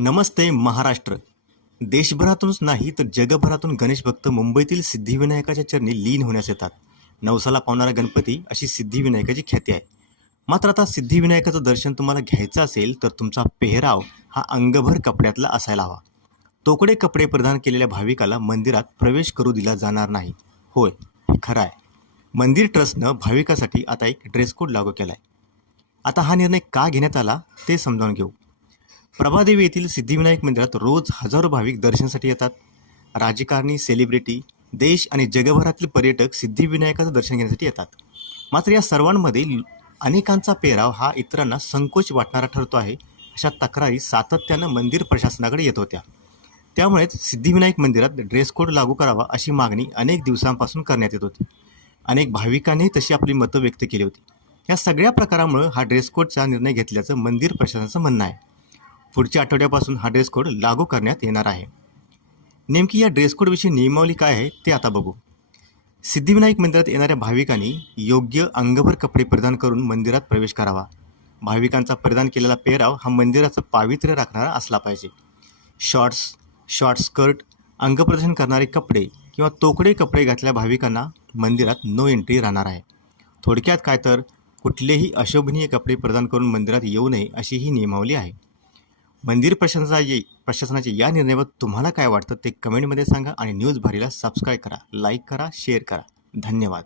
नमस्ते महाराष्ट्र. देशभरातूनच नाही तर जगभरातून गणेश भक्त मुंबईतील सिद्धिविनायकाच्या चरणी लीन होण्यास येतात. नवसाला पावणारा गणपती अशी सिद्धिविनायकाची ख्याती आहे. मात्र आता सिद्धिविनायकाचं दर्शन तुम्हाला घ्यायचं असेल तर तुमचा पेहराव हा अंगभर कपड्यातला असायला हवा. तोकडे कपडे परिधान केलेल्या भाविकाला मंदिरात प्रवेश करू दिला जाणार नाही. होय, हे खरं आहे. मंदिर ट्रस्टनं भाविकासाठी आता एक ड्रेस कोड लागू केला आहे. आता हा निर्णय का घेण्यात आला ते समजावून घेऊ. प्रभादेवी येथील सिद्धिविनायक मंदिरात रोज हजारो भाविक दर्शनासाठी येतात. राजकारणी, सेलिब्रिटी, देश आणि जगभरातील पर्यटक सिद्धिविनायकाचं दर्शन घेण्यासाठी येतात. मात्र या सर्वांमध्ये अनेकांचा पेहराव हा इतरांना संकोच वाटणारा ठरतो आहे, अशा तक्रारी सातत्यानं मंदिर प्रशासनाकडे येत होत्या. त्यामुळेच सिद्धिविनायक मंदिरात ड्रेस कोड लागू करावा अशी मागणी अनेक दिवसांपासून करण्यात येत होती. अनेक भाविकांनी तशी आपली मतं व्यक्त केली होती. या सगळ्या प्रकारामुळे हा ड्रेस कोडचा निर्णय घेतल्याचं मंदिर प्रशासनाचं म्हणणं आहे. पुढच्या आठवड्यापासून हा ड्रेस कोड लागू करण्यात येणार आहे. नेमकी या ड्रेस कोडविषयी नियमावली काय आहे ते आता बघू. सिद्धिविनायक मंदिरात येणाऱ्या भाविकांनी योग्य अंगभर कपडे परिधान करून मंदिरात प्रवेश करावा. भाविकांचा परिधान केलेला पेहराव हा मंदिराचं पावित्र्य राखणारा असला पाहिजे. शॉर्ट्स, शॉर्ट स्कर्ट, अंगप्रदर्शन करणारे कपडे किंवा तोकडे कपडे घातलेल्या भाविकांना मंदिरात नो एंट्री राहणार आहे. थोडक्यात काय तर कुठलेही अशोभनीय कपडे परिधान करून मंदिरात येऊ नये अशी ही नियमावली आहे. मंदिर प्रशासनाच्या या निर्णयावर तुम्हाला काय वाटतं ते कमेंटमध्ये सांगा आणि न्यूज भारीला सबस्क्राईब करा, लाईक करा, शेअर करा. धन्यवाद.